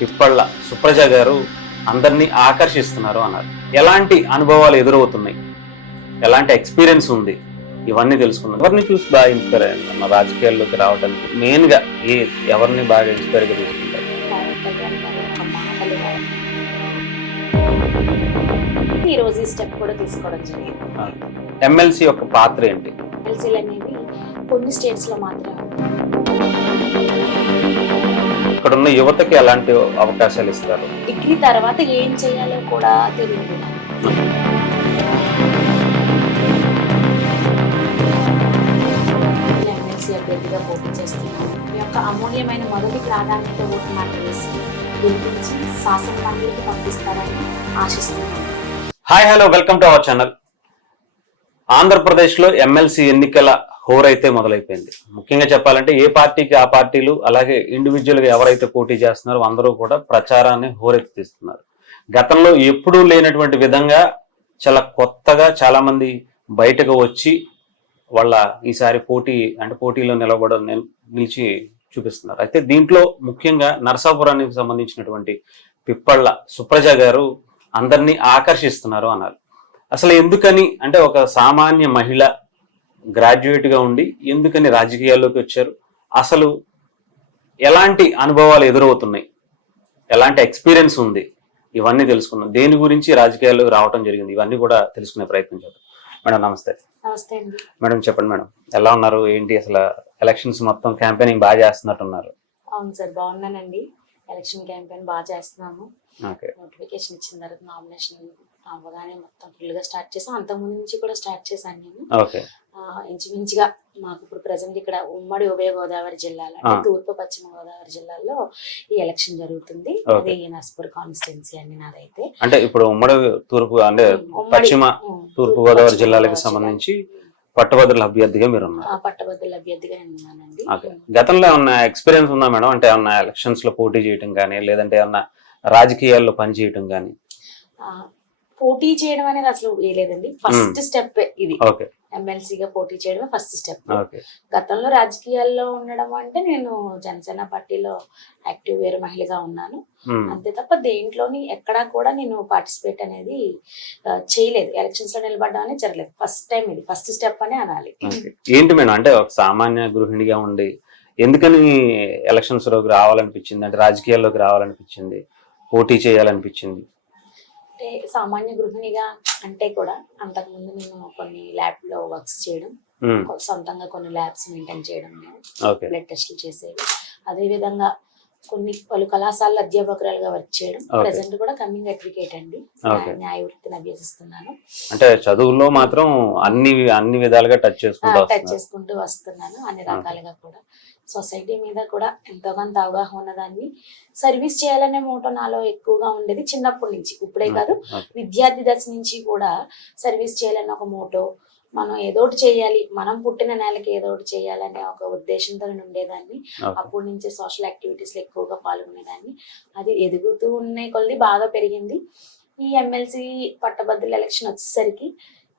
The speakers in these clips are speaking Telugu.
పిప్పళ్ళ సుప్రజ గారు అందరినీ ఆకర్షిస్తున్నారు అన్నారు. ఎలాంటి అనుభవాలు ఎదురవుతున్నాయి, ఎలాంటి ఎక్స్పీరియన్స్ ఉంది, ఇవన్నీ తెలుసుకున్నాం. ఎవరిని చూసి బాగా ఇన్స్పైర్ అయ్యారు మన రాజకీయాల్లోకి రావడానికి? మెయిన్ గా ఎవరిని బాగా ఇన్స్పైర్ గా తీసుకుంటారు? ఈ రోజు ఈ స్టెప్ కూడా తీసుకోవడం జరిగింది. ఎమ్మెల్సీ యొక్క పాత్ర ఏంటి? ఎమ్మెల్సీలు అనేవి కొన్ని స్టేట్స్ లో మాత్రమే. ఇక్కడ ఉన్న యువతకి ఎలాంటి అవకాశాలు ఇస్తారు? డిగ్రీ తర్వాత ఏం చేయాలో కూడా తెలియదు. ఎమ్మెల్సీ అభ్యర్థిగా పోటీ చేస్తున్నాను. మీ యొక్క అమూల్యమైన మొదటి ప్రాధాన్యత ఓటు నాకు వేసి గెలిపించి శాసన మండలికి పంపిస్తారని ఆశిస్తున్నాను. Hi hello, welcome to our channel. ఆంధ్రప్రదేశ్లో ఎమ్మెల్సీ ఎన్నికల హోరైతే మొదలైపోయింది. ముఖ్యంగా చెప్పాలంటే ఏ పార్టీకి ఆ పార్టీలు, అలాగే ఇండివిజువల్గా ఎవరైతే పోటీ చేస్తున్నారో అందరూ కూడా ప్రచారాన్ని హోరెత్తిస్తున్నారు. గతంలో ఎప్పుడూ లేనటువంటి విధంగా చాలా కొత్తగా చాలా మంది బయటకు వచ్చి వాళ్ళ ఈసారి పోటీలో నిలిచి చూపిస్తున్నారు. అయితే దీంట్లో ముఖ్యంగా నరసాపురానికి సంబంధించినటువంటి పిప్పళ్ళ సుప్రజ గారు అందరినీ ఆకర్షిస్తున్నారు అన్నారు. అసలు ఎందుకని అంటే ఒక సామాన్య మహిళ గ్రాడ్యుయేట్ గా ఉండి ఎందుకని రాజకీయాల్లోకి వచ్చారు, అసలు ఎలాంటి అనుభవాలు ఎదురవుతున్నాయి, ఎలాంటి ఎక్స్పీరియన్స్ ఉంది, ఇవన్నీ తెలుసుకున్నాం. దేని గురించి రాజకీయాల్లోకి రావడం జరిగింది, ఇవన్నీ కూడా తెలుసుకునే ప్రయత్నం చేద్దాం. మేడం నమస్తే. నమస్తే అండి. మేడం చెప్పండి మేడం, ఎలా ఉన్నారు, ఏంటి అసలు ఎలక్షన్స్ మొత్తం క్యాంపెయినింగ్ బాగా చేస్తున్నట్టున్నారు? అవును సార్, బాగున్నానండి. ఎలక్షన్ క్యాంపెయిన్ బాగా చేస్తున్నాము. నోటిఫికేషన్ ఇచ్చిన తర్వాత నామినేషన్ అవ్వగానే మొత్తం ఫుల్ గా స్టార్ట్ చేసాం. అంతకుముందు నుంచి కూడా స్టార్ట్ చేశాను నేను. ఇంచుమించుగా మాకు ఇప్పుడు ప్రజెంట్ ఇక్కడ ఉమ్మడి ఉభయ గోదావరి జిల్లాలో అంటే తూర్పు పశ్చిమ గోదావరి జిల్లాల్లో ఈ ఎలక్షన్ జరుగుతుంది. అది నర్సాపూర్ కాన్స్టిట్యున్సీ అండి నాదైతే. అంటే ఇప్పుడు ఉమ్మడి తూర్పు అంటే పశ్చిమ తూర్పు గోదావరి జిల్లాలకు సంబంధించి పట్టభద్రుల అభ్యర్థిగా మీరు ఉన్నారు? పట్టభద్రుల అభ్యర్థిగా ఉన్నానండి. గతంలో ఏమన్నా ఎక్స్పీరియన్స్ ఉందా మేడం? అంటే ఏమన్నా ఎలక్షన్స్ లో పోటీ చేయటం కానీ, లేదంటే ఏమన్నా రాజకీయాల్లో పనిచేయటం కానీ? పోటీ చేయడం అనేది అసలు లేదండి. ఫస్ట్ స్టెప్ ఇది. ఎమ్మెల్సీగా పోటీ చేయడమే ఫస్ట్ స్టెప్. గతంలో రాజకీయాల్లో ఉండడం అంటే నేను జనసేన పార్టీలో యాక్టివ్ వేరు మహిళగా ఉన్నాను. అంతే తప్ప దేంట్లోని ఎక్కడా కూడా నేను పార్టిసిపేట్ అనేది చేయలేదు. ఎలక్షన్స్ లో నిలబడడం అనేది జరగలేదు. ఫస్ట్ టైం ఇది, ఫస్ట్ స్టెప్ అనే అనాలి. ఏంటి మేడం, అంటే ఒక సామాన్య గృహిణిగా ఉండి ఎందుకని ఎలక్షన్స్ లోకి రావాలనిపించింది, అంటే రాజకీయాల్లోకి రావాలనిపించింది, పోటీ చేయాలనిపించింది? అంటే సామాన్య గృహిణిగా అంటే కూడా అంతకుముందు నేను కొన్ని ల్యాబ్ లో వర్క్స్ చేయడం, సొంతంగా కొన్ని ల్యాబ్స్ మెయింటైన్ చేయడం, నేను బ్లడ్ టెస్టులు చేసేవి. అదే విధంగా పలు కళాశాల అధ్యాపకురాలుగా వర్క్ చేయడం. ప్రెసెంట్ కూడా కమింగ్ అడ్వకేట్ అండి, న్యాయ వృత్తిని అభ్యసిస్తున్నాను. అంటే చదువుల్లో మాత్రం అన్ని విధాలుగా టచ్ చేసుకుంటూ వస్తున్నాను. అన్ని రకాలుగా కూడా సొసైటీ మీద కూడా ఎంతో కొంత అవగాహన ఉన్నదాన్ని. సర్వీస్ చేయాలనే మోటో నాలో ఎక్కువగా ఉండేది చిన్నప్పటి నుంచి. ఇప్పుడే కాదు, విద్యార్థి దశ నుంచి కూడా సర్వీస్ చేయాలనే ఒక మోటో, మనం ఏదోటి చేయాలి, మనం పుట్టిన నేలకి ఏదోటి చేయాలనే ఒక ఉద్దేశంతో ఉండేదాన్ని. అప్పటి నుంచి సోషల్ యాక్టివిటీస్ లో ఎక్కువగా పాల్గొనేదాన్ని. అది ఎదుగుతూ ఉన్న కొద్ది బాగా పెరిగింది. ఈ ఎమ్మెల్సీ పట్టభద్రుల ఎలక్షన్ వచ్చేసరికి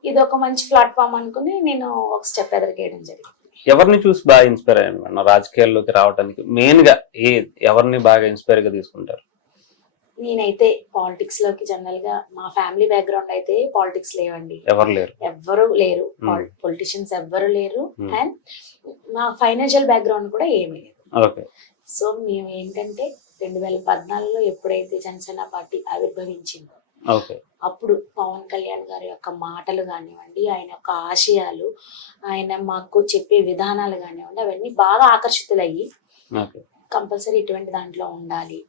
ఇది ఒక మంచి ప్లాట్ఫామ్ అనుకుని నేను ఒక స్టెప్ ఎదురుకేయడం జరిగింది. ఎవరిని చూసి బాగా ఇన్స్పైర్ అయ్యాను మేడం రాజకీయాల్లోకి రావడానికి? మెయిన్ గా ఎవరిని బాగా ఇన్స్పైర్ గా తీసుకుంటారు? నేనైతే పాలిటిక్స్ లోకి జనరల్ గా మా ఫ్యామిలీ బ్యాక్గ్రౌండ్ అయితే పాలిటిక్స్ లేవండి. ఎవ్వరు లేరు, పొలిటీషియన్స్ ఎవ్వరు లేరు. అండ్ మా ఫైనాన్షియల్ బ్యాక్గ్రౌండ్ కూడా ఏమీ లేదు. సో మేము ఏంటంటే 2014లో ఎప్పుడైతే జనసేన పార్టీ ఆవిర్భవించిందో అప్పుడు పవన్ కళ్యాణ్ గారి యొక్క మాటలు కానివ్వండి, ఆయన యొక్క ఆశయాలు, ఆయన మాకు చెప్పే విధానాలు కానివ్వండి, అవన్నీ బాగా ఆకర్షితులయ్యి కంపల్సరీ ఇటువంటి దాంట్లో ఉండాలి.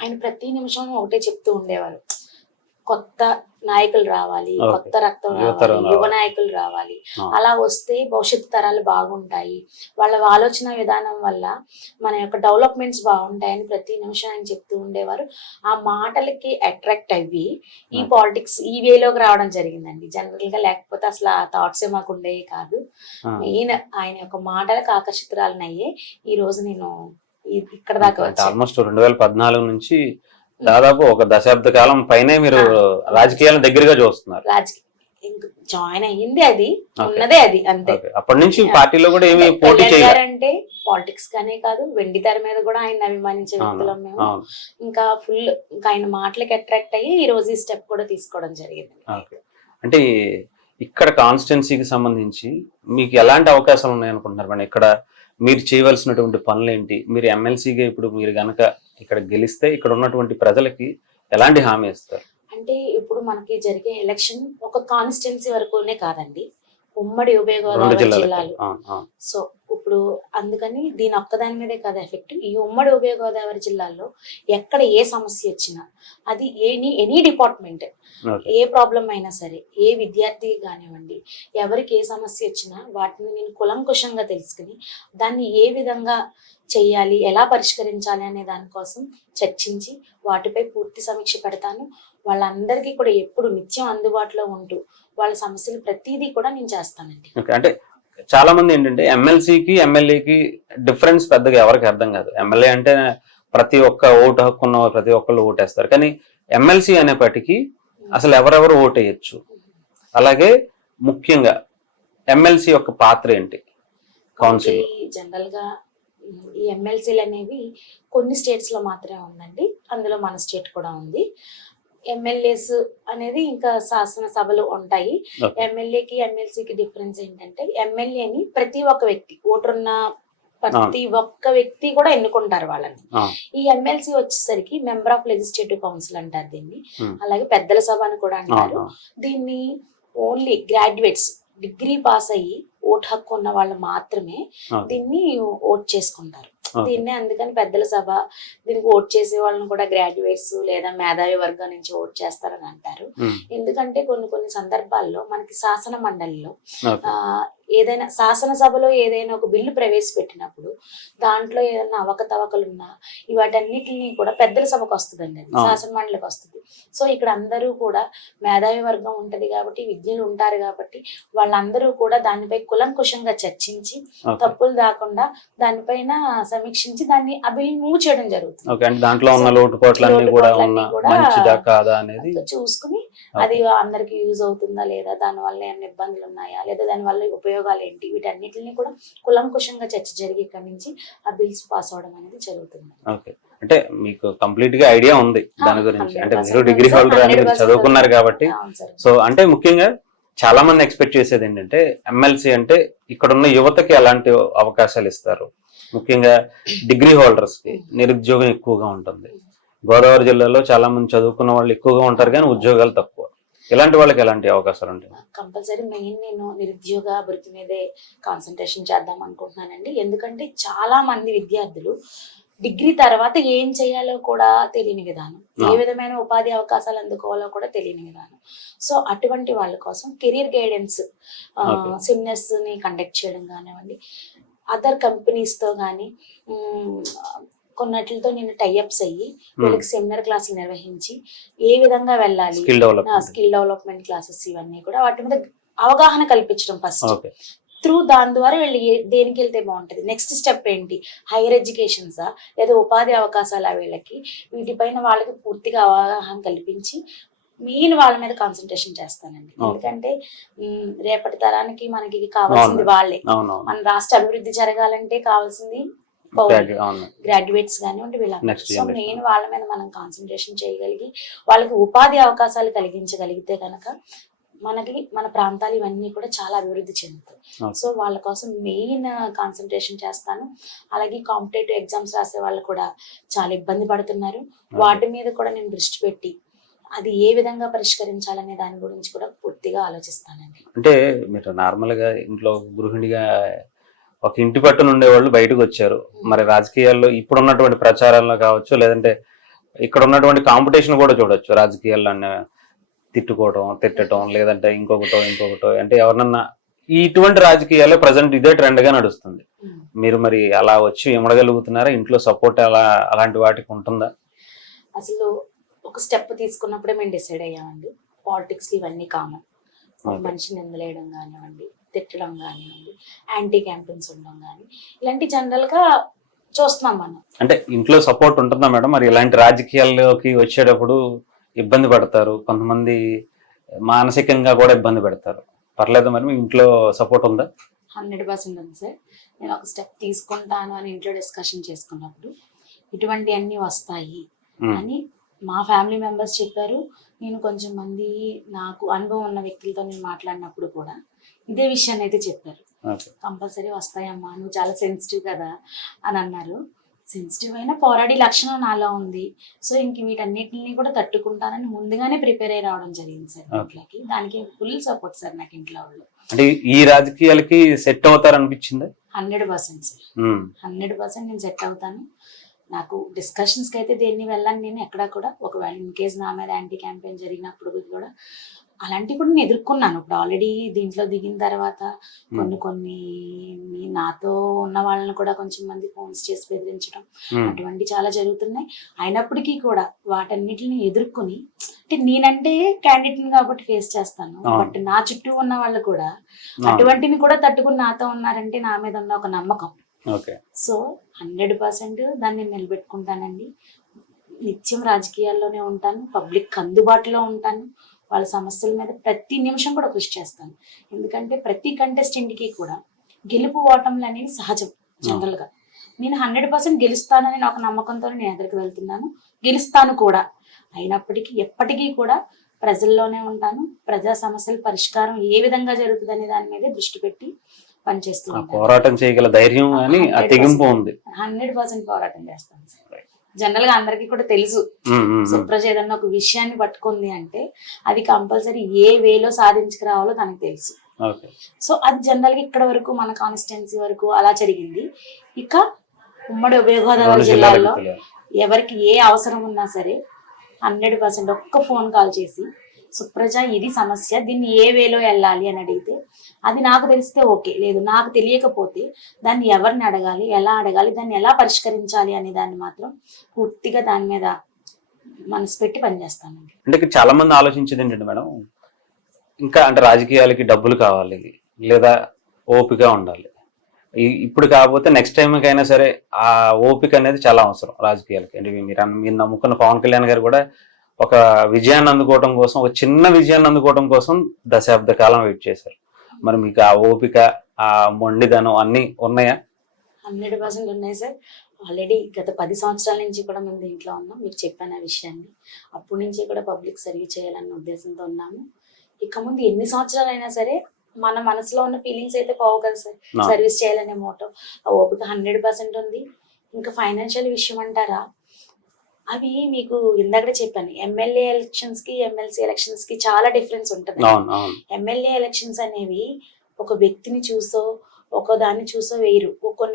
ఆయన ప్రతి నిమిషం ఒకటే చెప్తూ ఉండేవారు, కొత్త నాయకులు రావాలి, కొత్త రక్తం రావాలి, యువ నాయకులు రావాలి. అలా వస్తే భవిష్యత్తు తరాలు బాగుంటాయి, వాళ్ళ ఆలోచన విధానం వల్ల మన యొక్క డెవలప్మెంట్స్ బాగుంటాయని ప్రతి నిమిషం ఆయన చెప్తూ ఉండేవారు. ఆ మాటలకి అట్రాక్ట్ అయ్యి ఈ పాలిటిక్స్ ఈ వేలోకి రావడం జరిగిందండి. జనరల్ గా లేకపోతే అసలు ఆ థాట్స్ ఏ మాకు ఉండేవి కాదు. మెయిన్ ఆయన యొక్క మాటలకు ఆకర్షితురాలని అయ్యే ఈ రోజు నేను ఇక్కడ దాకా వచ్చాను. ఆల్మోస్ట్ 2014 నుంచి దాదాపు ఒక దశాబ్ద కాలం పైనే మీరు రాజకీయాలను దగ్గరగా చూస్తున్నారు. ఇంక జాయిన్ అయ్యింది అది, ఉన్నదే అది అంతే. అప్పటి నుంచి పార్టీలో కూడా ఏమి పోటీ చేయాలంటే పాలిటిక్స్ గానే కాదు, వెండి తెర మీద కూడా ఆయన అభిమానించే వ్యక్తులం మేము. ఇంకా ఫుల్ ఇంకా ఆయన మాటలకి అట్రాక్ట్ అయ్యి ఈ రోజు ఈ స్టెప్ కూడా తీసుకోవడం జరిగింది. అంటే ఇక్కడ కాన్స్టిట్యున్సీకి సంబంధించి మీకు ఎలాంటి అవకాశాలు ఉన్నాయి అనుకుంటున్నారు మేడం? ఇక్కడ మీరు చేయవలసినటువంటి పనులు ఏంటి? మీరు ఎమ్మెల్సీగా ఇప్పుడు మీరు గనక ఇక్కడ గెలిస్తే ఇక్కడ ఉన్నటువంటి ప్రజలకి ఎలాంటి హామీ ఇస్తారు? అంటే ఇప్పుడు మనకి జరిగే ఎలక్షన్ ఒక కాన్స్టిట్యున్సీ వరకునే కాదండి, ఉమ్మడి ఉభయ గోదావరి జిల్లాలు. సో ఇప్పుడు అందుకని దీని ఒక్కదాని మీదే కాదు ఎఫెక్ట్, ఈ ఉమ్మడి ఉభయ గోదావరి జిల్లాల్లో ఎక్కడ ఏ సమస్య వచ్చినా అది ఎనీ డిపార్ట్మెంట్, ఏ ప్రాబ్లం అయినా సరే, ఏ విద్యార్థి కానివ్వండి, ఎవరికి ఏ సమస్య వచ్చినా వాటిని నేను కులంకుశంగా తెలుసుకుని దాన్ని ఏ విధంగా చెయ్యాలి, ఎలా పరిష్కరించాలి అనే దానికోసం చర్చించి వాటిపై పూర్తి సమీక్ష పెడతాను. వాళ్ళందరికీ కూడా ఎప్పుడు నిత్యం అందుబాటులో ఉంటూ వాళ్ళ సమస్యలు ప్రతిదీ కూడా నేను చేస్తానండి. అంటే చాలా మంది ఏంటంటే ఎమ్మెల్సీకి ఎమ్మెల్యేకి డిఫరెన్స్ పెద్దగా ఎవరికి అర్థం కాదు. ఎమ్మెల్యే అంటే ప్రతి ఒక్క ఓటు హక్కు ఉన్న ప్రతి ఒక్కళ్ళు ఓటేస్తారు, కానీ ఎమ్మెల్సీ అనేప్పటికీ అసలు ఎవరెవరు ఓటేయచ్చు, అలాగే ముఖ్యంగా ఎమ్మెల్సీ యొక్క పాత్ర ఏంటి కౌన్సిల్? జనరల్ గా ఈ ఎమ్మెల్సీలు అనేవి కొన్ని స్టేట్స్ లో మాత్రమే ఉందండి, అందులో మన స్టేట్ కూడా ఉంది. ఎమ్మెల్యేస్ అనేది ఇంకా శాసనసభలు ఉంటాయి. ఎమ్మెల్యేకి ఎమ్మెల్సీకి డిఫరెన్స్ ఏంటంటే ఎమ్మెల్యేని ప్రతి ఒక్క వ్యక్తి, ఓటరున్న ప్రతి ఒక్క వ్యక్తి కూడా ఎన్నుకుంటారు వాళ్ళని. ఈ ఎమ్మెల్సీ వచ్చేసరికి మెంబర్ ఆఫ్ లెజిస్లేటివ్ కౌన్సిల్ అంటారు దీన్ని, అలాగే పెద్దల సభ అని కూడా అంటారు. దీన్ని ఓన్లీ గ్రాడ్యుయేట్స్, డిగ్రీ పాస్ అయ్యి ఓటు హక్కు ఉన్న వాళ్ళు మాత్రమే దీన్ని ఓట్ చేసుకుంటారు. దీన్నే అందుకని పెద్దల సభ, దీనికి ఓట్ చేసే వాళ్ళని కూడా గ్రాడ్యుయేట్స్ లేదా మేధావి వర్గం నుంచి ఓట్ చేస్తారని అంటారు. ఎందుకంటే కొన్ని సందర్భాల్లో మనకి శాసన మండలిలో ఏదైనా శాసనసభలో ఏదైనా ఒక బిల్లు ప్రవేశపెట్టినప్పుడు దాంట్లో ఏదైనా అవకతవకలున్నా వాటన్నిటిని కూడా పెద్దల సభకు వస్తుందండి, అది శాసన మండలికి వస్తుంది. సో ఇక్కడ అందరూ కూడా మేధావి వర్గం ఉంటది కాబట్టి, విజ్ఞులు ఉంటారు కాబట్టి వాళ్ళందరూ కూడా దానిపై కులంకుశంగా చర్చించి తప్పులు దాకుండా దానిపైన సమీక్షించి దాన్ని ఆ బిల్ మూవ్ చేయడం జరుగుతుంది. దాంట్లో ఉన్న లోటుపాట్లన్నీ చూసుకుని అది అందరికి యూజ్ అవుతుందా లేదా, దాని వల్ల ఏమైనా ఇబ్బందులు ఉన్నాయా లేదా, దాని వల్ల ఉపయోగాలు ఏంటి, వీటన్నిటిని కూడా కులంకుశంగా చర్చ జరిగి ఇక్కడి నుంచి ఆ బిల్స్ పాస్ అవడం అనేది జరుగుతుంది. అంటే మీకు కంప్లీట్ గా ఐడియా ఉంది దాని గురించి, అంటే మీరు డిగ్రీ హోల్డర్ అని చదువుకున్నారు కాబట్టి. సో అంటే ముఖ్యంగా చాలా మంది ఎక్స్పెక్ట్ చేసేది ఏంటంటే ఎమ్మెల్సీ అంటే ఇక్కడ ఉన్న యువతకి ఎలాంటి అవకాశాలు ఇస్తారు, ముఖ్యంగా డిగ్రీ హోల్డర్స్ కి నిరుద్యోగం ఎక్కువగా ఉంటుంది. గోదావరి జిల్లాలో చాలా మంది చదువుకున్న వాళ్ళు ఎక్కువగా ఉంటారు కానీ ఉద్యోగాలు తక్కువ. ఇలాంటి వాళ్ళకి ఎలాంటి అవకాశాలు ఉంటాయి? కంపల్సరీ మెయిన్ నేను నిరుద్యోగ అభివృద్ధి మీదే కాన్సన్ట్రేషన్ చేద్దాం అనుకుంటున్నానండి. ఎందుకంటే చాలా మంది విద్యార్థులు డిగ్రీ తర్వాత ఏం చేయాలో కూడా తెలియని విధానం, ఏ విధమైన ఉపాధి అవకాశాలు అందుకోవాలో కూడా తెలియని విధానం. సో అటువంటి వాళ్ళ కోసం కెరీర్ గైడెన్స్ సెమినార్స్ ని కండక్ట్ చేయడం కానివ్వండి, అదర్ కంపెనీస్ తో కానీ కొన్నిటితో నేను టైఅప్స్ అయ్యి వీళ్ళకి సెమినార్ క్లాసులు నిర్వహించి ఏ విధంగా వెళ్ళాలి, స్కిల్ డెవలప్మెంట్ క్లాసెస్ ఇవన్నీ కూడా వాటి మీద అవగాహన కల్పించడం ఫస్ట్. త్రూ దాని ద్వారా వీళ్ళు దేనికి వెళ్తే బాగుంటుంది, నెక్స్ట్ స్టెప్ ఏంటి, హైయర్ ఎడ్యుకేషన్సా లేదా ఉపాధి అవకాశాలా వీళ్ళకి, వీటిపైన వాళ్ళకి పూర్తిగా అవగాహన కల్పించి మెయిన్ వాళ్ళ మీద కాన్సన్ట్రేషన్ చేస్తానండి. ఎందుకంటే రేపటి తరానికి మనకి కావాల్సింది వాళ్ళే. మన రాష్ట్ర అభివృద్ధి జరగాలంటే కావాల్సింది గ్రాడ్యుయేట్స్ కానివ్వండి వీళ్ళందరూ. సో మెయిన్ వాళ్ళ మీద మనం కాన్సన్ట్రేషన్ చేయగలిగి వాళ్ళకి ఉపాధి అవకాశాలు కలిగించగలిగితే కనుక మనకి మన ప్రాంతాలు ఇవన్నీ కూడా చాలా అభివృద్ధి చెందుతాయి. సో వాళ్ళ కోసం మెయిన్ కాన్సన్ట్రేషన్ చేస్తాను. అలాగే కాంపిటేటివ్ ఎగ్జామ్స్ రాసే వాళ్ళు కూడా చాలా ఇబ్బంది పడుతున్నారు, వాటి మీద కూడా నేను దృష్టి పెట్టి అది ఏ విధంగా పరిష్కరించాలనే దాని గురించి కూడా పూర్తిగా ఆలోచిస్తానండి. అంటే మీరు నార్మల్ గా ఇంట్లో గృహిణిగా ఒక ఇంటి పట్టున ఉండేవాళ్ళు బయటకు వచ్చారు, మరి రాజకీయాల్లో ఇప్పుడు ఉన్నటువంటి ప్రచారాల్లో కావచ్చు, లేదంటే ఇక్కడ ఉన్నటువంటి కాంపిటీషన్ కూడా చూడొచ్చు. రాజకీయాల్లో తిట్టడం లేదంటే ఇంకొకటో అంటే ఎవరినన్నా ఇటువంటి రాజకీయాల్లో ప్రజెంట్ ఇదే ట్రెండ్ గా నడుస్తుంది. మీరు మరి అలా వచ్చి ఇమ్మడగలుగుతున్నారా? ఇంట్లో సపోర్ట్ అలాంటి వాటికి ఉంటుందా? అసలు ఒక స్టెప్ తీసుకున్నప్పుడే మేము డిసైడ్ అయ్యామండి, పాలిటిక్స్ ఇవన్నీ కామన్. మనిషిని నిందలేయడం కానివ్వండి, తిట్టడం కానివ్వండి, యాంటీ క్యాంపెయిన్స్ ఉండడం కానీ ఇలాంటి జనరల్ గా చూస్తున్నాం మనం. అంటే ఇంట్లో సపోర్ట్ ఉంటుందా మేడం? మరి ఇలాంటి రాజకీయాల్లోకి వచ్చేటప్పుడు ఇబ్బంది పడతారు కొంతమంది, మానసికంగా కూడా ఇబ్బంది పెడతారు. పర్లేదు మరి మీ ఇంట్లో సపోర్ట్ ఉందా? 100% ఉంది సార్. నేను ఒక స్టెప్ తీసుకుంటాను అని ఇంట్లో డిస్కషన్ చేసుకున్నప్పుడు ఇటువంటి అన్ని వస్తాయి అని మా ఫ్యామిలీ మెంబర్స్ చెప్పారు. నేను కొంచెం మంది నాకు అనుభవం ఉన్న వ్యక్తులతో నేను మాట్లాడినప్పుడు కూడా ఇదే విషయాన్ని అయితే చెప్పారు. కంపల్సరీ వస్తాయమ్మా, నువ్వు చాలా సెన్సిటివ్ కదా అని అన్నారు. సెన్సిటివ్ అయినా పోరాడి లక్షణం నాలో ఉంది. సో ఇంక వీటన్నిటిని కూడా తట్టుకుంటానని ముందుగానే ప్రిపేర్ అయ్యి రావడం జరిగింది సార్ ఇంట్లోకి. దానికి ఫుల్ సపోర్ట్ సార్ నాకు ఇంట్లో వాళ్ళు. అంటే ఈ రాజకీయాలకి సెట్ అవుతారు అనిపించింది? 100% సార్, 100% నేను సెట్ అవుతాను. నాకు డిస్కషన్స్కి అయితే దేన్ని వెళ్ళాను నేను ఎక్కడా కూడా. ఒకవేళ ఇన్ కేస్ నా మీద యాంటీ క్యాంపెయిన్ జరిగినప్పుడు కూడా అలాంటివి కూడా నేను ఎదుర్కొన్నాను. ఇప్పుడు ఆల్రెడీ దీంట్లో దిగిన తర్వాత కొన్ని నాతో ఉన్న వాళ్ళని కూడా కొంచెం మంది ఫోన్స్ చేసి బెదిరించడం అటువంటి చాలా జరుగుతున్నాయి. అయినప్పటికీ కూడా వాటన్నిటిని ఎదుర్కొని, అంటే నేనంటే క్యాండిడేట్ కాబట్టి ఫేస్ చేస్తాను, బట్ నా చుట్టూ ఉన్న వాళ్ళు కూడా అటువంటిని కూడా తట్టుకుని నాతో ఉన్నారంటే నా మీద ఉన్న ఒక నమ్మకం. సో 100% దాన్ని నిలబెట్టుకుంటానండి. నిత్యం రాజకీయాల్లోనే ఉంటాను, పబ్లిక్ అందుబాటులో ఉంటాను, వాళ్ళ సమస్యల మీద ప్రతి నిమిషం కూడా కృషి చేస్తాను. ఎందుకంటే ప్రతి కంటెస్టెంట్కి కూడా గెలుపు ఓటములు అనేవి సహజం. జనరల్గా నేను 100% గెలుస్తానని ఒక నమ్మకంతో నేను ఎదురుకు వెళ్తున్నాను, గెలుస్తాను కూడా. అయినప్పటికీ ఎప్పటికీ కూడా ప్రజల్లోనే ఉంటాను. ప్రజా సమస్యల పరిష్కారం ఏ విధంగా జరుగుతుంది అనే దాని మీద దృష్టి పెట్టి పనిచేస్తున్నాను. పోరాటం చేయగల ధైర్యం అని ఆ తెగింపు ఉంది. 100% పోరాటం చేస్తాను సార్. జనరల్ గా అందరికీ కూడా తెలుసు, సుప్రజ ఏదన్నా ఒక విషయాన్ని పట్టుకుంది అంటే అది కంపల్సరీ ఏ వేలో సాధించుకురావాలో తనకు తెలుసు. సో అది జనరల్ గా ఇక్కడ వరకు మన కాన్స్టిట్యున్సీ వరకు అలా జరిగింది. ఇక ఉమ్మడి ఉభయ గోదావరి జిల్లాలో ఎవరికి ఏ అవసరం ఉన్నా సరే 100% ఒక్క ఫోన్ కాల్ చేసి సుప్రజ ఇది సమస్య, దీన్ని ఏ వేలో వెళ్ళాలి అని అడిగితే అది నాకు తెలిస్తే ఓకే, లేదు నాకు తెలియకపోతే దాన్ని ఎవరిని అడగాలి, ఎలా అడగాలి, దాన్ని ఎలా పరిష్కరించాలి అనే దాన్ని మాత్రం పూర్తిగా దాని మీద మనసు పెట్టి పనిచేస్తానండి. అంటే ఇక్కడ చాలా మంది ఆలోచించేది ఏంటంటే మేడం, ఇంకా అంటే రాజకీయాలకి డబ్బులు కావాలి లేదా ఓపిక ఉండాలి. ఇప్పుడు కాకపోతే నెక్స్ట్ టైంకైనా సరే ఆ ఓపిక అనేది చాలా అవసరం రాజకీయాలకి. అంటే మీరు నమ్ముకున్న పవన్ కళ్యాణ్ గారు కూడా ఒక విజయాన్ని అందుకోవడం కోసం, ఒక చిన్న విజయాన్ని అందుకోవడం కోసం దశాబ్ద కాలం వెయిట్ చేశారు. మరి మీకు ఆ ఓపిక, ఆ మొండిదనం అన్ని ఉన్నాయా? 100% ఉన్నాయి సార్. ఆల్రెడీ గత 10 సంవత్సరాల నుంచి కూడా మేము దీంట్లో ఉన్నాం. మీకు చెప్పాను ఆ విషయాన్ని. అప్పటి నుంచి కూడా పబ్లిక్ సర్వీస్ చేయాలన్న ఉద్దేశంతో ఉన్నాము. ఇక ముందు ఎన్ని సంవత్సరాలు అయినా సరే మన మనసులో ఉన్న ఫీలింగ్స్ అయితే పోవు కదా సార్. సర్వీస్ చేయాలనే మోటో, ఆ ఓపిక 100% ఉంది. ఇంకా ఫైనాన్షియల్ విషయం అంటారా, అవి మీకు ఇందాకడే చెప్పాను, ఎమ్మెల్యే ఎలక్షన్స్ కి ఎమ్మెల్సీ ఎలక్షన్స్ కి చాలా డిఫరెన్స్ ఉంటుంది. ఎమ్మెల్యే ఎలక్షన్స్ అనేవి ఒక వ్యక్తిని చూసో ఒక దాన్ని చూసో వేయరు.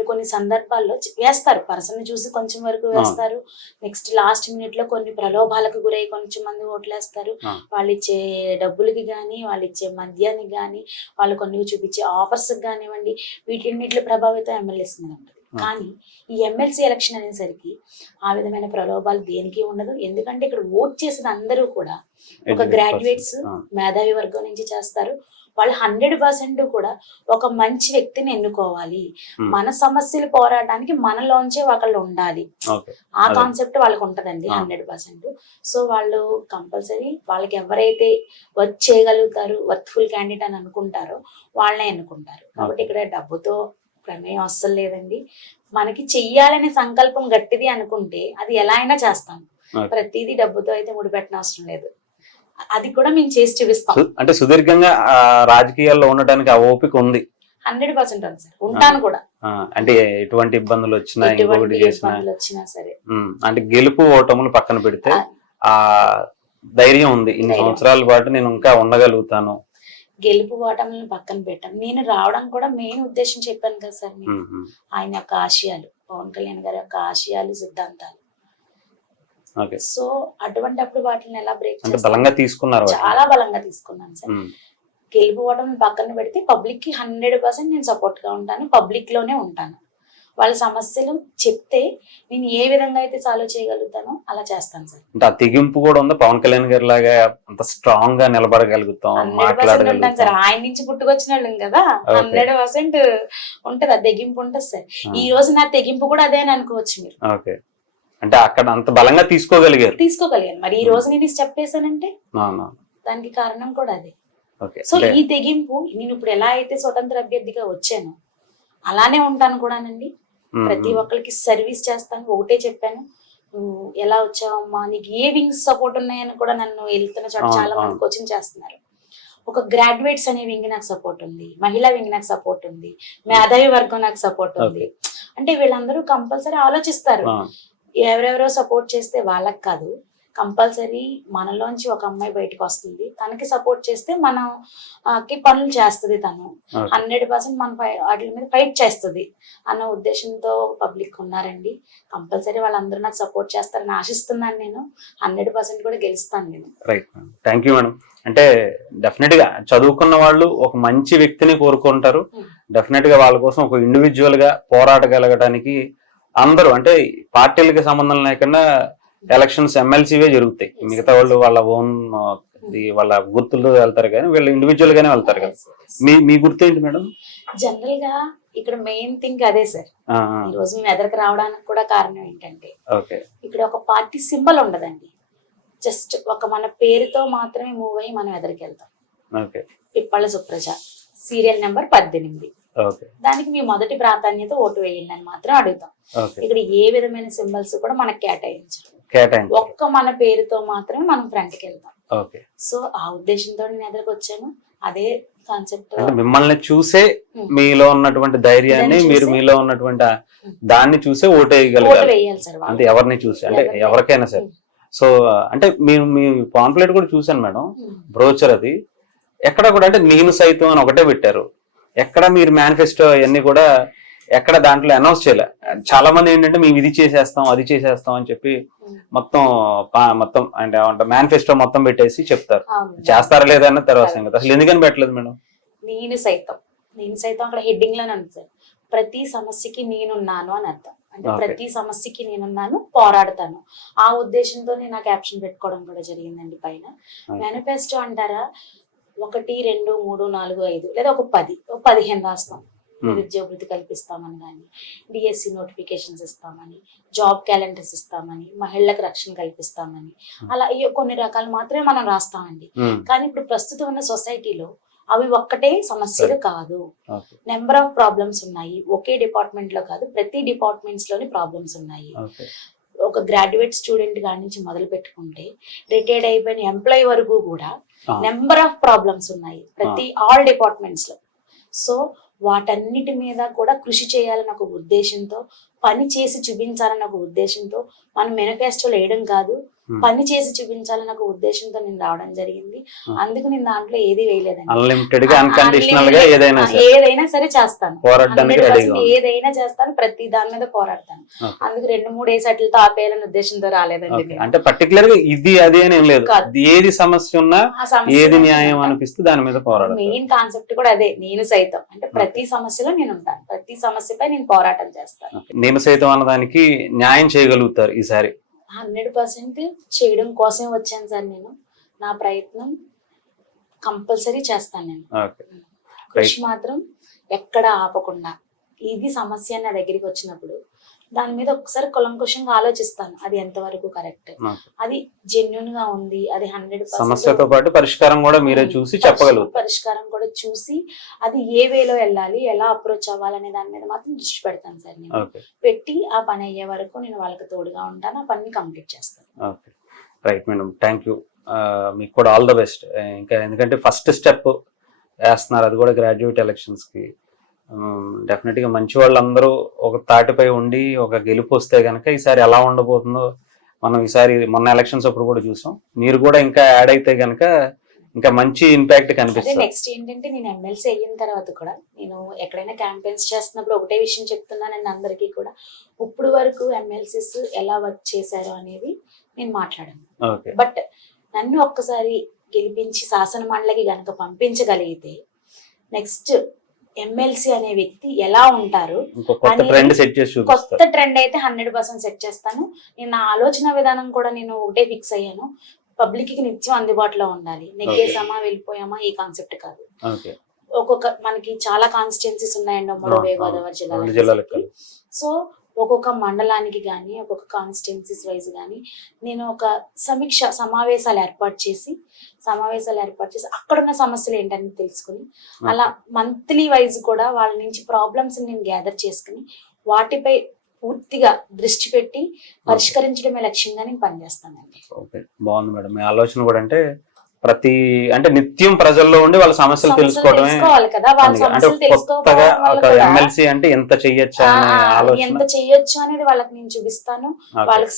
కొన్ని సందర్భాల్లో వేస్తారు, పర్సన్ చూసి కొంచెం వరకు వేస్తారు. నెక్స్ట్ లాస్ట్ మినిట్ లో కొన్ని ప్రలోభాలకు గురై కొంచెం మంది ఓట్లేస్తారు. వాళ్ళు ఇచ్చే డబ్బులకి కానీ, వాళ్ళు ఇచ్చే మద్యానికి కానీ, వాళ్ళు కొన్ని చూపించే ఆఫర్స్ కానివ్వండి, వీటిన్నిటిలో ప్రభావితం ఎమ్మెల్యేస్ మీద ఉంటుంది. కానీ ఈ ఎమ్మెల్సీ ఎలక్షన్ అనేసరికి ఆ విధమైన ప్రలోభాలు దేనికి ఉండదు. ఎందుకంటే ఇక్కడ ఓట్ చేసిన అందరూ కూడా ఒక గ్రాడ్యుయేట్స్, మేధావి వర్గం నుంచి చేస్తారు. వాళ్ళు 100% కూడా ఒక మంచి వ్యక్తిని ఎన్నుకోవాలి, మన సమస్యలు పోరాటానికి మనలోంచే ఒకళ్ళు ఉండాలి, ఆ కాన్సెప్ట్ వాళ్ళకి ఉంటదండి 100%. సో వాళ్ళు కంపల్సరీ వాళ్ళకి ఎవరైతే వర్క్ చేయగలుగుతారు, వర్త్ఫుల్ క్యాండిడేట్ అని అనుకుంటారో వాళ్ళనే ఎన్నుకుంటారు. కాబట్టి ఇక్కడ డబ్బుతో ప్రమేయం అస్సలు లేదండి. మనకి చెయ్యాలనే సంకల్పం గట్టిది అనుకుంటే అది ఎలా అయినా చేస్తాం. ప్రతిదీ డబ్బుతో అయితే ముడిపెట్టిన అవసరం లేదు. అది కూడా మేము చేసి చూపిస్తాం. అంటే సుదీర్ఘంగా రాజకీయాల్లో ఉండడానికి ఆ ఓపిక ఉంది. 100% ఉంది సార్, ఉంటాను కూడా. అంటే ఎటువంటి ఇబ్బందులు వచ్చినా సరే, అంటే గెలుపు ఓటములు పక్కన పెడితే ఆ ధైర్యం ఉంది. ఇన్ని సంవత్సరాల పాటు నేను ఇంకా ఉండగలుగుతాను. గెలుపు ఓటములను పక్కన పెట్టాను. నేను రావడం కూడా మెయిన్ ఉద్దేశం చెప్పాను కదా సార్ మీకు, ఆయన యొక్క ఆశయాలు, పవన్ కళ్యాణ్ గారి యొక్క ఆశయాలు, సిద్ధాంతాలు. సో అటువంటిప్పుడు వాటిని ఎలా బ్రేక్ బలంగా తీసుకున్నారు? చాలా బలంగా తీసుకున్నాను సార్. గెలుపు ఓటములను పక్కన పెడితే పబ్లిక్ కి 100% నేను సపోర్ట్ గా ఉంటాను, పబ్లిక్ లోనే ఉంటాను. వాళ్ళ సమస్యలు చెప్తే నేను ఏ విధంగా అయితే సాల్వ్ చేయగలుగుతానో అలా చేస్తాను సార్. అంటే ఆ తెగింపు కూడా ఉందా పవన్ కళ్యాణ్ గారి లాగా అంత స్ట్రాంగ్ గా నిలబడగలుగుతాం, ఉంటాను సార్. ఆయన నుంచి పుట్టుకొచ్చిన వాళ్ళం కదా, 100% ఉంటది, ఆ తెగింపు ఉంటది సార్. ఈ రోజు నా తెగింపు కూడా అదే అని అనుకోవచ్చు మీరు. అంటే అక్కడ అంత బలంగా తీసుకోగలిగారు. మరి ఈ రోజు నేను స్టెప్ వేసానంటే దానికి కారణం కూడా అదే. ఓకే సో ఈ తెగింపు నేను ఇప్పుడు ఎలా అయితే స్వతంత్ర అభ్యర్థిగా వచ్చానో అలానే ఉంటాను కూడానండి. ప్రతి ఒక్కరికి సర్వీస్ చేస్తాను. ఒకటే చెప్పాను, ఎలా వచ్చావమ్మా, నీకు ఏ వింగ్స్ సపోర్ట్ ఉన్నాయని కూడా నన్ను వెళ్తున్న చోట చాలా మంది కోచింగ్ చేస్తున్నారు. ఒక గ్రాడ్యుయేట్స్ అనే వింగ్ నాకు సపోర్ట్ ఉంది, మహిళా వింగ్ నాకు సపోర్ట్ ఉంది, మేధావి వర్గం నాకు సపోర్ట్ ఉంది. అంటే వీళ్ళందరూ కంపల్సరీ ఆలోచిస్తారు, ఎవరెవరో సపోర్ట్ చేస్తే వాళ్ళకి కాదు, కంపల్సరీ మనలోంచి ఒక అమ్మాయి బయటకు వస్తుంది, తనకి సపోర్ట్ చేస్తే మనకి పనులు చేస్తుంది, తను 100% మన వాటి మీద ఫైట్ చేస్తుంది అన్న ఉద్దేశంతో పబ్లిక్ ఉన్నారండి. కంపల్సరీ వాళ్ళందరూ నాకు సపోర్ట్ చేస్తారని ఆశిస్తున్నాను. నేను 100% కూడా గెలుస్తాను నేను. Right, thank you madam. అంటే డెఫినెట్ గా చదువుకున్న వాళ్ళు ఒక మంచి వ్యక్తిని కోరుకుంటారు. డెఫినెట్ గా వాళ్ళ కోసం ఒక ఇండివిజువల్ గా పోరాడగలగడానికి అందరూ, అంటే పార్టీలకి సంబంధం లేకుండా ఎలక్షన్స్ ఎమ్మెల్సీవే జరుగుతాయి. మిగతా వాళ్ళు వాళ్ళ ఓన్ వాళ్ళ గుర్తులతో వెళ్తారు, కానీ వీళ్ళు ఇండివిజువల్ గానే వెళ్తారు కదా. మీ గుర్తు ఏంటి మేడం? జనరల్ గా ఇక్కడ మెయిన్ థింగ్ అదే సార్. ఈ రోజు మేము ఎదరికి రావడానికి కూడా కారణం ఏంటంటే, ఇక్కడ ఒక పార్టీ సింబల్ ఉండదండి. జస్ట్ ఒక మన పేరుతో మాత్రమే మూవ్ అయ్యి మనం ఎదరికి వెళ్తాం. Pippalla Supraja, serial number 18. దానికి మీ మొదటి ప్రాధాన్యత ఓటు వేయండి అని మాత్రం అడుగుతాం. ఇక్కడ ఏ విధమైన సింబల్స్ కూడా మనకు కేటాయించారు. ఒక్క మన పేరుతో మాత్రమే మనం ఫ్రంట్కి వెళ్తాం. సో ఆ ఉద్దేశంతో నేను ఎదురుకు వచ్చాను. అదే కాన్సెప్ట్. మిమ్మల్ని చూసే మీలో ఉన్నటువంటి ధైర్యాన్ని, మీరు మీలో ఉన్నటువంటి దాన్ని చూసే ఓటు వేయాలి సార్. అంటే ఎవరిని చూసి, అంటే ఎవరికైనా సరే. సో అంటే మీ పాంప్లెట్ కూడా చూసాను మేడం, బ్రోచర్ అది. ఎక్కడ కూడా అంటే నేను సైతం అని ఒకటే పెట్టారు. ఎక్కడ మీరు మేనిఫెస్టో అవన్నీ కూడా ఎక్కడ దాంట్లో అనౌన్స్ చేయలే. చాలా మంది ఏంటంటే మేము ఇది చేసేస్తాం అది చేసేస్తాం అని చెప్పి మొత్తం అంటే మేనిఫెస్టో మొత్తం పెట్టేసి చెప్తారు. చేస్తారా లేదా అన్న తర్వాత సంగతి. అసలు ఎందుకని పెట్టలేదు మేడం? నేను సైతం అక్కడ హెడ్డింగ్ లోనే ఉంది సార్. ప్రతి సమస్యకి నేనున్నాను అని అర్థం. అంటే ప్రతి సమస్యకి నేనున్నాను, పోరాడతాను. ఆ ఉద్దేశంతో నేను ఆ క్యాప్షన్ పెట్టుకోవడం కూడా జరిగిందండి. పైన మేనిఫెస్టో అంటారా, 1, 2, 3, 4, 5 లేదా ఒక 15 రాస్తాం. నిరుద్యోగృతి కల్పిస్తామని కానీ, డిఎస్సి నోటిఫికేషన్స్ ఇస్తామని, జాబ్ క్యాలెండర్స్ ఇస్తామని, మహిళలకు రక్షణ కల్పిస్తామని, అలా కొన్ని రకాలు మాత్రమే మనం రాస్తామండి. కానీ ఇప్పుడు ప్రస్తుతం ఉన్న సొసైటీలో అవి ఒక్కటే సమస్యలు కాదు. నెంబర్ ఆఫ్ ప్రాబ్లమ్స్ ఉన్నాయి. ఒకే డిపార్ట్మెంట్ లో కాదు, ప్రతి డిపార్ట్మెంట్స్ లోని ప్రాబ్లమ్స్ ఉన్నాయి. ఒక గ్రాడ్యుయేట్ స్టూడెంట్ కాడి నుంచి మొదలు పెట్టుకుంటే రిటైర్డ్ అయిపోయిన ఎంప్లాయీ వరకు కూడా నెంబర్ ఆఫ్ ప్రాబ్లమ్స్ ఉన్నాయి ప్రతి ఆల్ డిపార్ట్మెంట్స్ లో. సో వాటన్నిటి మీద కూడా కృషి చేయాలని ఒక ఉద్దేశంతో, పని చేసి చూపించాలని ఒక ఉద్దేశంతో, మనం మేనిఫెస్టోలో వేయడం కాదు, పని చేసి చూపించాలని ఒక ఉద్దేశంతో నేను రావడం జరిగింది. అందుకు నేను దాంట్లో ఏది వేయలేదండి. ఏదైనా సరే చేస్తాను, ఏదైనా చేస్తాను, ప్రతి దాని మీద పోరాడతాను. అందుకు 2-3 ఏసట్లతో ఆపేయాలని ఉద్దేశంతో రాలేదండి. అంటే పర్టికులర్ గా ఇది అది అని ఏం లేదు, ఏది సమస్య ఉన్నా ఏది న్యాయం అనిపిస్తే దాని మీద పోరాడతాను. మెయిన్ కాన్సెప్ట్ కూడా అదే. నేను సైతం అంటే ప్రతి సమస్యలో నేను ఉంటాను, ప్రతి సమస్యపై నేను పోరాటం చేస్తాను. నేను సైతం అన్నదానికి న్యాయం చేయగలుగుతారు ఈసారి? 100% చేయడం కోసమే వచ్చాను సార్. నేను నా ప్రయత్నం కంపల్సరీ చేస్తాను. నేను కృషి మాత్రం ఎక్కడ ఆపకుండా, ఇది సమస్య నా దగ్గరికి వచ్చినప్పుడు దాని మీద ఒకసారి కులంకుశంగా ఆలోచిస్తాను. అది ఎంతవరకు కరెక్ట్, అది జెన్యున్ గా ఉంది, అది 100% సమస్యతో పాటు పరిష్కారం కూడా మీరే చూసి చెప్పగలరు. పరిష్కారం కూడా చూసి అది ఏ వేలో వెళ్ళాలి, ఎలా అప్రోచ్ అవ్వాలనే దాని మీద మాత్రం దృష్టి పెడతాను సార్. నేను పెట్టి ఆ పని అయ్యే వరకు నేను వాళ్ళకి తోడుగా ఉంటాను, ఆ పనిని కంప్లీట్ చేస్తాను. Right madam, thank you. మీకు కూడా ఆల్ ద బెస్ట్. ఇంకా ఎందుకంటే ఫస్ట్ స్టెప్ వేస్తున్నారు, అది కూడా గ్రాడ్యుయేట్ ఎలక్షన్స్ కి. డెఫినెట్ గా మంచి వాళ్ళందరూ ఒక తాటిపై ఉండి ఒక గెలుపు వస్తే గనక ఈసారి ఎలా ఉండబోతుందో మనం ఈసారి మొన్న ఎలక్షన్స్ అప్పుడు కూడా చూసాం. మీరు కూడా ఇంకా యాడ్ అయితే గనక ఇంకా మంచి ఇంపాక్ట్ కనిపిస్తుంది. నెక్స్ట్ ఏంటంటే, నేను ఎమ్మెల్సీ అయిన తర్వాత కూడా నేను ఎక్కడైనా క్యాంపెయిన్స్ చేస్తున్నప్పుడు ఒకటే విషయం చెప్తున్నానండి అందరికీ కూడా, ఇప్పుడు వరకు ఎమ్మెల్సీస్ ఎలా వర్క్ చేశారు అనేది నేను మాట్లాడాను. బట్ నన్ను ఒక్కసారి గెలిపించి శాసన మండలికి గనక పంపించగలిగితే నెక్స్ట్ ఎమ్మెల్సీ అనే వ్యక్తి ఎలా ఉంటారు, కొత్త ట్రెండ్ అయితే 100% సెట్ చేస్తాను. నేను నా ఆలోచన విధానం కూడా నేను ఒకటే ఫిక్స్ అయ్యాను, పబ్లిక్ కి నిత్యం అందుబాటులో ఉండాలి. నెగ్గేసామా వెళ్ళిపోయామా ఈ కాన్సెప్ట్ కాదు. ఒక్కొక్క మనకి చాలా కాన్స్టిట్యున్సీస్ ఉన్నాయండి ఉమ్మడి గోదావరి జిల్లాలో. సో ఒక్కొక్క మండలానికి కానీ ఒక్కొక్క కాన్స్టిట్యున్సీస్ వైజ్ కానీ నేను ఒక సమావేశాలు ఏర్పాటు చేసి అక్కడ ఉన్న సమస్యలు ఏంటని తెలుసుకుని అలా మంత్లీ వైజ్ కూడా వాళ్ళ నుంచి ప్రాబ్లమ్స్ నేను గ్యాదర్ చేసుకుని వాటిపై పూర్తిగా దృష్టి పెట్టి పరిష్కరించడమే లక్ష్యంగా నేను పనిచేస్తానండి. ఓకే, బాగుంది మేడం. మీ ఆలోచన కూడా అంటే నిత్యం ప్రజల్లో ఉండి వాళ్ళ సమస్యలు తెలుసుకోవడమే. కదా వాళ్ళ అంటే సమస్యలు కొత్తగా ఒక తెలుసుకోవడం ఎమ్మెల్సీ అంటే ఎంత చెయ్యొచ్చా అనే ఆలోచన. ఎంత చెయ్యొచ్చు అనేది వాళ్ళకి నేను చూపిస్తాను. వాళ్ళకి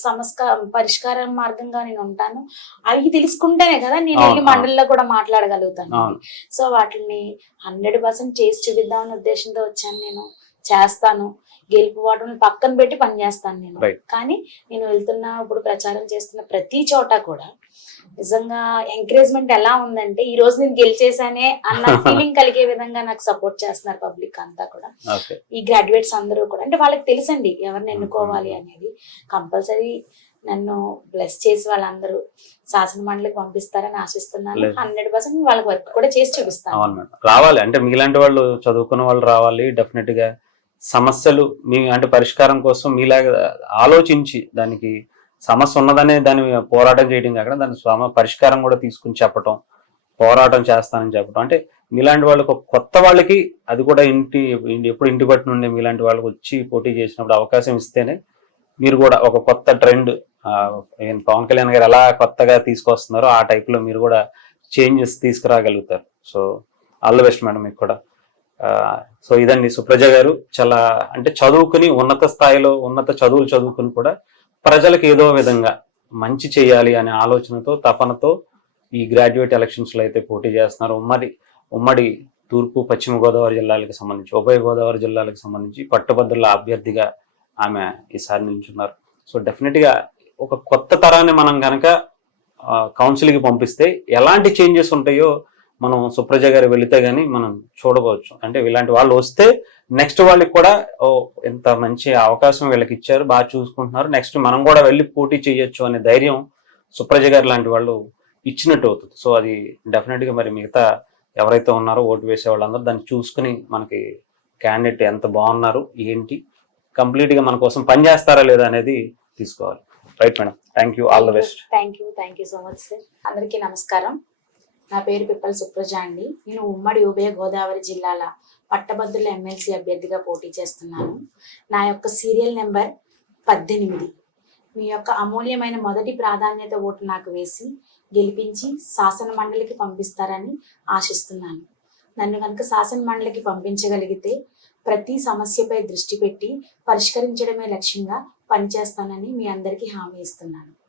పరిష్కార మార్గంగా నేను ఉంటాను. అవి తెలుసుకుంటేనే కదా నేను వెళ్ళి మండలిలో కూడా మాట్లాడగలుగుతాను. సో వాటిని 100% చేసి చూపిద్దామనే ఉద్దేశంతో వచ్చాను. నేను చేస్తాను. గెలుపు వాటిని పక్కన పెట్టి పనిచేస్తాను నేను. కానీ నేను ఇప్పుడు ప్రచారం చేస్తున్న ప్రతి చోట కూడా నిజంగా ఎంకరేజ్మెంట్ ఎలా ఉందంటే ఈ రోజు నేను గెలిచేసానే అన్న ఫీలింగ్ కలిగే విధంగా నాకు సపోర్ట్ చేస్తున్నారు పబ్లిక్ అంతా కూడా. ఈ గ్రాడ్యుయేట్స్ అందరూ కూడా అంటే వాళ్ళకి తెలుసండి ఎవరిని ఎన్నుకోవాలి అనేది. కంపల్సరీ నన్ను బ్లెస్ చేసి వాళ్ళందరూ శాసన మండలికి పంపిస్తారని ఆశిస్తున్నాను. 100% వాళ్ళకి వర్క్ కూడా చేసి చూపిస్తాను. రావాలి అంటే మీలాంటి వాళ్ళు, చదువుకున్న వాళ్ళు రావాలి. డెఫినెట్ గా సమస్యలు అంటే పరిష్కారం కోసం మీలాగా ఆలోచించి దానికి సమస్య ఉన్నదనే దాన్ని పోరాటం చేయడం కాకుండా దాని పరిష్కారం కూడా తీసుకుని చెప్పటం, పోరాటం చేస్తానని చెప్పటం. అంటే మీలాంటి వాళ్ళకి కొత్త వాళ్ళకి అది కూడా ఎప్పుడు ఇంటి బట్టి నుండి మీలాంటి వాళ్ళకి వచ్చి పోటీ చేసినప్పుడు అవకాశం ఇస్తేనే మీరు కూడా ఒక కొత్త ట్రెండ్ పవన్ కళ్యాణ్ గారు ఎలా కొత్తగా తీసుకొస్తున్నారో ఆ టైప్ లో మీరు కూడా చేంజెస్ తీసుకురాగలుగుతారు. So all the best madam మీకు కూడా. సో ఇదండి సుప్రజ గారు. చాలా అంటే చదువుకుని ఉన్నత స్థాయిలో ఉన్నత చదువులు చదువుకుని కూడా ప్రజలకు ఏదో విధంగా మంచి చేయాలి అనే ఆలోచనతో, తపనతో ఈ గ్రాడ్యుయేట్ ఎలక్షన్స్ లో అయితే పోటీ చేస్తున్నారు. ఉమ్మడి తూర్పు పశ్చిమ గోదావరి జిల్లాలకు సంబంధించి, ఉభయ గోదావరి జిల్లాలకు సంబంధించి పట్టభద్రుల అభ్యర్థిగా ఆమె ఈసారి నిల్చున్నారు. సో డెఫినెట్ గా ఒక కొత్త తరాన్ని మనం కనుక కౌన్సిల్కి పంపిస్తే ఎలాంటి చేంజెస్ ఉంటాయో మనం సుప్రజ గారు వెళితే గానీ మనం చూడవచ్చు. అంటే ఇలాంటి వాళ్ళు వస్తే నెక్స్ట్ వాళ్ళకి కూడా ఎంత మంచి అవకాశం వీళ్ళకి ఇచ్చారు, బాగా చూసుకుంటున్నారు, నెక్స్ట్ మనం కూడా వెళ్ళి పోటీ చేయొచ్చు అనే ధైర్యం సుప్రజ గారు లాంటి వాళ్ళు ఇచ్చినట్టు అవుతుంది. సో అది డెఫినెట్ గా మరి మిగతా ఎవరైతే ఉన్నారో ఓటు వేసే వాళ్ళందరూ దాన్ని చూసుకుని మనకి క్యాండిడేట్ ఎంత బాగున్నారు ఏంటి, కంప్లీట్ గా మన కోసం పనిచేస్తారా లేదా అనేది తీసుకోవాలి. Right madam, thank you, all the best. Thank you so much sir. అందరికీ నమస్కారం. నా పేరు పిప్పల సుప్రజ అండి. నేను ఉమ్మడి ఉభయ గోదావరి జిల్లాల పట్టభద్రుల ఎమ్మెల్సీ అభ్యర్థిగా పోటీ చేస్తున్నాను. నా యొక్క సీరియల్ నెంబర్ 18. మీ యొక్క అమూల్యమైన మొదటి ప్రాధాన్యత ఓటు నాకు వేసి గెలిపించి శాసన మండలికి పంపిస్తారని ఆశిస్తున్నాను. నన్ను కనుక శాసన మండలికి పంపించగలిగితే ప్రతి సమస్యపై దృష్టి పెట్టి పరిష్కరించడమే లక్ష్యంగా పనిచేస్తానని మీ అందరికీ హామీ ఇస్తున్నాను.